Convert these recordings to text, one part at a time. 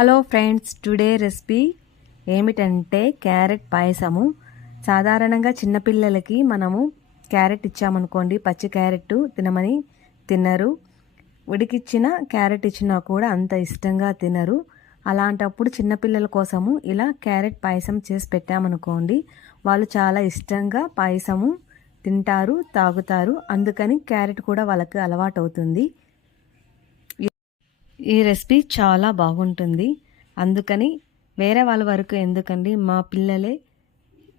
Hello friends today recipe ఏమిటంటే carrot పాయసము. సాధారణంగా చిన్నపిల్లలకి మనము క్యారెట్ ఇచ్చామనుకోండి పచ్చి క్యారెట్ తినమని తినరు. ఉడికిచ్చిన క్యారెట్ ఇచ్చినా కూడా అంత ఇష్టంగా తినరు. అలాంటప్పుడు చిన్నపిల్లల కోసము ఇలా క్యారెట్ పాయసం చేసి పెట్టామనుకోండి వాళ్ళు చాలా ఇష్టంగా పాయసము తింటారు తాగుతారు. అందుకని క్యారెట్ కూడా వాళ్ళకి అలవాటు అవుతుంది ఈ రెసిపీ చాలా బాగుంటుంది. అందుకని వేరే వాళ్ళ వరకు ఎందుకండి? మా పిల్లలే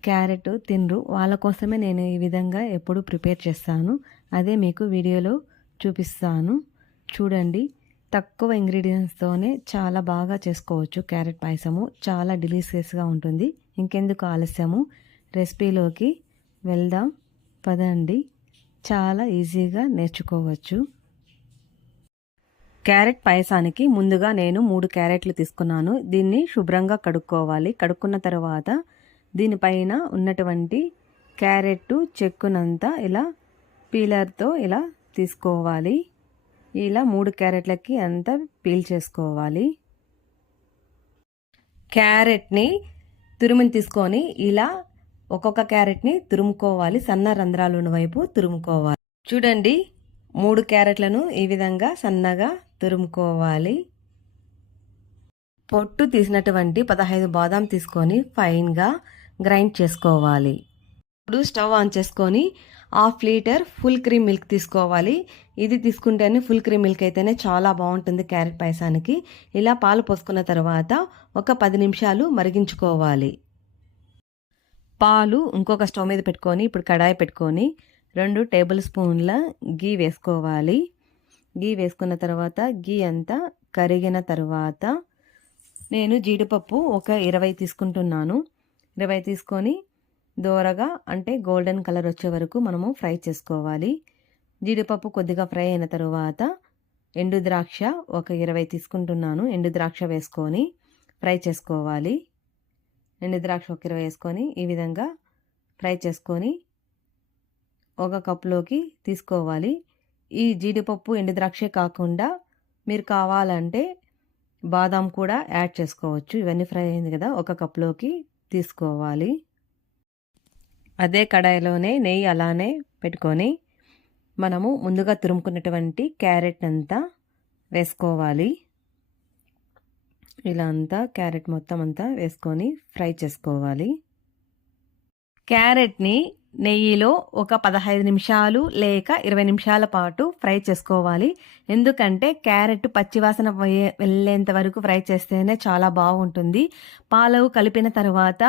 క్యారెట్ తినరు. వాళ్ళ కోసమే నేను ఈ విధంగా ఎప్పుడు ప్రిపేర్ చేస్తాను. అదే మీకు వీడియోలో చూపిస్తాను. చూడండి. తక్కువ ఇంగ్రీడియంట్స్తోనే చాలా బాగా చేసుకోవచ్చు క్యారెట్ పాయసము. చాలా డిలీషియస్గా ఉంటుంది. ఇంకెందుకు ఆలస్యము? రెసిపీలోకి వెళ్దాం. పదండి. చాలా ఈజీగా నేర్చుకోవచ్చు. క్యారెట్ పాయసానికి ముందుగా నేను మూడు క్యారెట్లు తీసుకున్నాను. దీన్ని శుభ్రంగా కడుక్కోవాలి. కడుక్కున్న తర్వాత దీనిపైన ఉన్నటువంటి క్యారెట్ చెక్కునంతా ఇలా పీలర్తో ఇలా తీసుకోవాలి. ఇలా మూడు క్యారెట్లకి అంతా పీల్ చేసుకోవాలి. క్యారెట్ని తురుముని తీసుకొని ఇలా ఒక్కొక్క క్యారెట్ని తురుముకోవాలి. సన్న రంధ్రాలు వైపు తురుముకోవాలి. చూడండి మూడు క్యారెట్లను ఈ విధంగా సన్నగా తురుముకోవాలి. పొట్టు తీసినటువంటి పదహైదు బాదాం తీసుకొని ఫైన్గా గ్రైండ్ చేసుకోవాలి. ఇప్పుడు స్టవ్ ఆన్ చేసుకొని half litre full cream milk తీసుకోవాలి. ఇది తీసుకుంటేనే ఫుల్ క్రీమ్ మిల్క్ అయితేనే చాలా బాగుంటుంది క్యారెట్ పాయసానికి. ఇలా పాలు పోసుకున్న తర్వాత ఒక పది నిమిషాలు మరిగించుకోవాలి. పాలు ఇంకొక స్టవ్ మీద పెట్టుకొని ఇప్పుడు కడాయి పెట్టుకొని రెండు టేబుల్ స్పూన్ల గీ వేసుకోవాలి. గీ వేసుకున్న తర్వాత గీ అంతా కరిగిన తర్వాత నేను జీడిపప్పు ఒక ఇరవై తీసుకుంటున్నాను. ఇరవై తీసుకొని దోరగా అంటే గోల్డెన్ కలర్ వచ్చే వరకు మనము ఫ్రై చేసుకోవాలి. జీడిపప్పు కొద్దిగా ఫ్రై అయిన తర్వాత ఎండు ద్రాక్ష ఒక ఇరవై తీసుకుంటున్నాను. ఎండు ద్రాక్ష వేసుకొని ఫ్రై చేసుకోవాలి. ఎండు ద్రాక్ష ఒక ఇరవై వేసుకొని ఈ విధంగా ఫ్రై చేసుకొని ఒక కప్లోకి తీసుకోవాలి. ఈ జీడిపప్పు ఎండుద్రాక్షే కాకుండా మీరు కావాలంటే బాదాం కూడా యాడ్ చేసుకోవచ్చు. ఇవన్నీ ఫ్రై అయింది కదా ఒక కప్లోకి తీసుకోవాలి. అదే కడాయిలోనే నెయ్యి అలానే పెట్టుకొని మనము ముందుగా తురుముకున్నటువంటి క్యారెట్ అంతా వేసుకోవాలి. ఇలా అంతా క్యారెట్ మొత్తం అంతా వేసుకొని ఫ్రై చేసుకోవాలి. క్యారెట్ని నెయ్యిలో ఒక పదహైదు నిమిషాలు లేక ఇరవై నిమిషాల పాటు ఫ్రై చేసుకోవాలి. ఎందుకంటే క్యారెట్ పచ్చివాసన వెళ్ళేంత వరకు ఫ్రై చేస్తేనే చాలా బాగుంటుంది. పాలు కలిపిన తర్వాత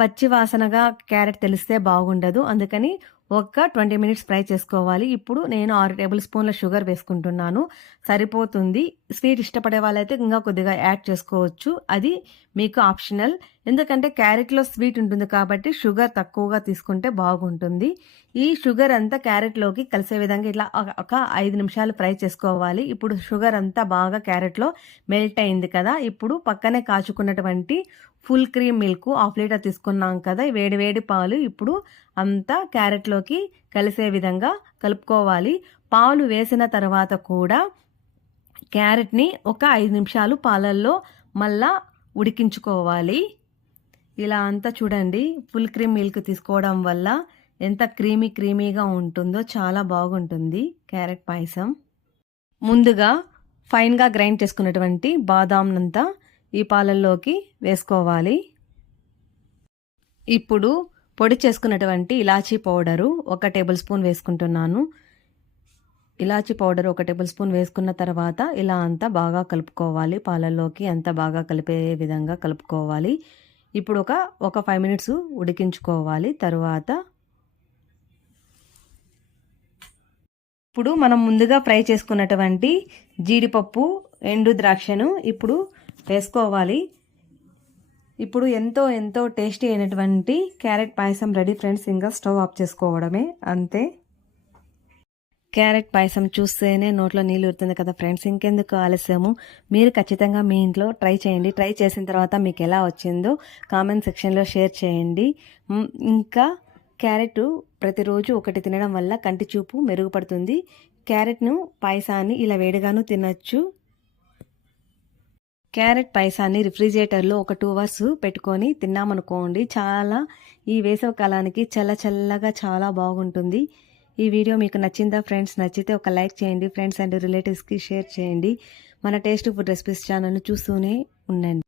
పచ్చివాసనగా క్యారెట్ తెలిస్తే బాగుండదు. అందుకని ఒక ట్వంటీ మినిట్స్ ఫ్రై చేసుకోవాలి. ఇప్పుడు నేను ఆరు టేబుల్ స్పూన్ల షుగర్ వేసుకుంటున్నాను. సరిపోతుంది. స్వీట్ ఇష్టపడే వాళ్ళైతే ఇంకా కొద్దిగా యాడ్ చేసుకోవచ్చు. అది మీకు ఆప్షనల్. ఎందుకంటే క్యారెట్లో స్వీట్ ఉంటుంది కాబట్టి షుగర్ తక్కువగా తీసుకుంటే బాగుంటుంది. ఈ షుగర్ అంతా క్యారెట్లోకి కలిసే విధంగా ఇట్లా ఒక ఐదు నిమిషాలు ఫ్రై చేసుకోవాలి. ఇప్పుడు షుగర్ అంతా బాగా క్యారెట్లో మెల్ట్ అయింది కదా. ఇప్పుడు పక్కనే కాచుకున్నటువంటి full cream milk half litre తీసుకున్నాం కదా. వేడివేడి పాలు ఇప్పుడు అంతా క్యారెట్లోకి కలిసే విధంగా కలుపుకోవాలి. పాలు వేసిన తర్వాత కూడా క్యారెట్ని ఒక ఐదు నిమిషాలు పాలల్లో మళ్ళా ఉడికించుకోవాలి. ఇలా అంతా చూడండి ఫుల్ క్రీమ్ మిల్క్ తీసుకోవడం వల్ల ఎంత క్రీమీ క్రీమీగా ఉంటుందో చాలా బాగుంటుంది క్యారెట్ పాయసం. ముందుగా ఫైన్గా గ్రైండ్ చేసుకున్నటువంటి బాదాంనంతా ఈ పాలల్లోకి వేసుకోవాలి. ఇప్పుడు పొడి చేసుకున్నటువంటి ఇలాచీ పౌడరు ఒక టేబుల్ స్పూన్ వేసుకుంటున్నాను. ఇలాచీ పౌడర్ ఒక టేబుల్ స్పూన్ వేసుకున్న తర్వాత ఇలా అంతా బాగా కలుపుకోవాలి పాలల్లోకి అంతా బాగా కలిపే విధంగా కలుపుకోవాలి. ఇప్పుడు ఒక ఒక ఫైవ్ మినిట్స్ ఉడికించుకోవాలి. తర్వాత ఇప్పుడు మనం ముందుగా ఫ్రై చేసుకున్నటువంటి జీడిపప్పు ఎండు ద్రాక్షను ఇప్పుడు వేసుకోవాలి. ఇప్పుడు ఎంతో ఎంతో టేస్టీ అయినటువంటి క్యారెట్ పాయసం రెడీ ఫ్రెండ్స్. ఇంకా స్టవ్ ఆఫ్ చేసుకోవడమే. అంతే. క్యారెట్ పాయసం చూస్తేనే నోట్లో నీళ్ళు ఉరుతుంది కదా ఫ్రెండ్స్. ఇంకెందుకు ఆలస్యము? మీరు ఖచ్చితంగా మీ ఇంట్లో ట్రై చేయండి. ట్రై చేసిన తర్వాత మీకు ఎలా వచ్చిందో కామెంట్ సెక్షన్లో షేర్ చేయండి. ఇంకా క్యారెట్ ప్రతిరోజు ఒకటి తినడం వల్ల కంటి చూపు మెరుగుపడుతుంది. క్యారెట్ను పాయసాన్ని ఇలా వేడిగాను తినచ్చు. క్యారెట్ పాయసాన్ని రిఫ్రిజిరేటర్లో ఒక టూ అవర్స్ పెట్టుకొని తిన్నామనుకోండి చాలా ఈ వేసవకాలానికి చల్ల చల్లగా చాలా బాగుంటుంది. ఈ వీడియో మీకు నచ్చిందా ఫ్రెండ్స్? నచ్చితే ఒక లైక్ చేయండి. ఫ్రెండ్స్ అండ్ రిలేటివ్స్కి షేర్ చేయండి. మన టేస్ట్ ఫుడ్ రెసిపీస్ ఛానల్ను చూస్తూనే ఉండండి.